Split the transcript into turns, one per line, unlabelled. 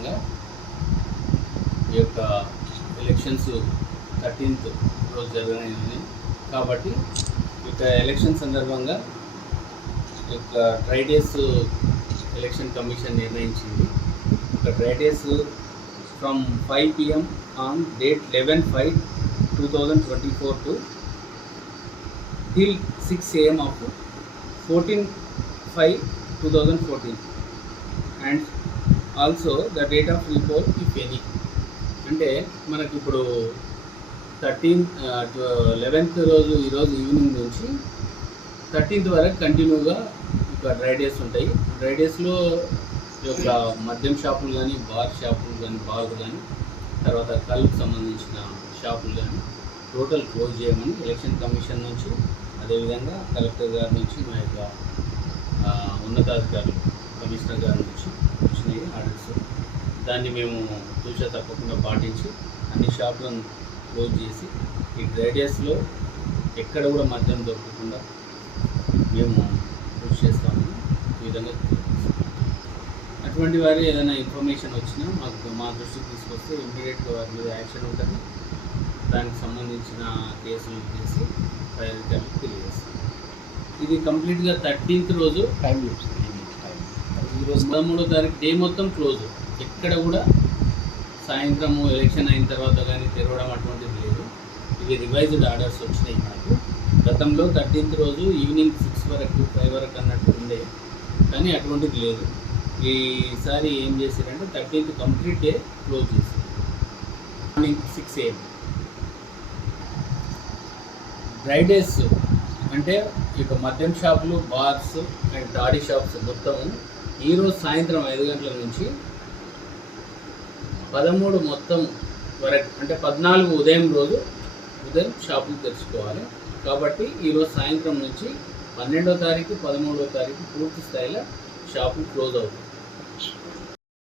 సందర్భంగా ఈ యొక్క ఎలక్షన్స్ థర్టీన్త్ రోజు జరగనైంది కాబట్టి ఇక ఎలక్షన్ సందర్భంగా యొక్క డ్రైడేస్ ఎలక్షన్ కమిషన్ నిర్ణయించింది. ఒక dry days from five PM on date eleven five two thousand twenty four to till six AM of fourteen five two thousand fourteen and also the date of repoll if any అంటే మనకి ఇప్పుడు thirteenth eleventh రోజు ఈరోజు evening నుంచి thirteenth వరకు కంటిన్యూగా ఒక dry days ఉంటాయి. డ్రై డేస్లో ఈ యొక్క మద్యం షాపులు కానీ బార్ షాపులు కానీ బార్లు కానీ తర్వాత కళ్ళకు సంబంధించిన షాపులు కానీ టోటల్ క్లోజ్ చేయమని ఎలక్షన్ కమిషన్ నుంచి అదేవిధంగా కలెక్టర్ గారి నుంచి మా యొక్క ఉన్నతాధికారులు కమిషనర్ గారి దాన్ని మేము చూసా తప్పకుండా పాటించి అన్ని షాపులను క్లోజ్ చేసి ఈ డ్రై డేస్లో ఎక్కడ కూడా మద్యం దొరకకుండా మేము కృషి చేస్తాము ఈ విధంగా అటువంటి వారి ఏదైనా ఇన్ఫర్మేషన్ వచ్చినా మాకు మా దృష్టికి తీసుకొస్తే ఇమ్మీడియట్గా వారి మీద యాక్షన్ ఉంటుంది. దానికి సంబంధించిన కేసులు చేసి ప్రయోజనాలకు తెలియజేస్తాం. ఇది కంప్లీట్గా థర్టీన్త్ రోజు
టైం
ఈరోజు పదమూడో తారీఖు డే మొత్తం క్లోజ్. ఎక్కడ కూడా సాయంత్రము ఎలక్షన్ అయిన తర్వాత కానీ తెరవడం అటువంటిది లేదు. ఇవి రివైజ్డ్ ఆర్డర్స్ వచ్చినాయి మనకు. గతంలో థర్టీన్త్ రోజు ఈవినింగ్ సిక్స్ వరకు ఫైవ్ వరకు అన్నట్టు ఉండే. కానీ అటువంటిది లేదు. ఈసారి ఏం చేశారంటే థర్టీన్త్ కంప్లీట్ డే క్లోజ్ చేశారు. Morning six AM dry days అంటే ఇక మద్యం షాపులు బార్స్ అండ్ డాడీ షాప్స్ మొత్తం ఈరోజు సాయంత్రం ఐదు గంటల నుంచి పదమూడు మొత్తం వరకు అంటే పద్నాలుగు ఉదయం రోజు ఉదయం షాపులు తెరుచుకోవాలి. కాబట్టి ఈరోజు సాయంత్రం నుంచి పన్నెండో తారీఖు పదమూడో తారీఖు పూర్తి స్థాయిలో షాపులు క్లోజ్ అవుతాయి.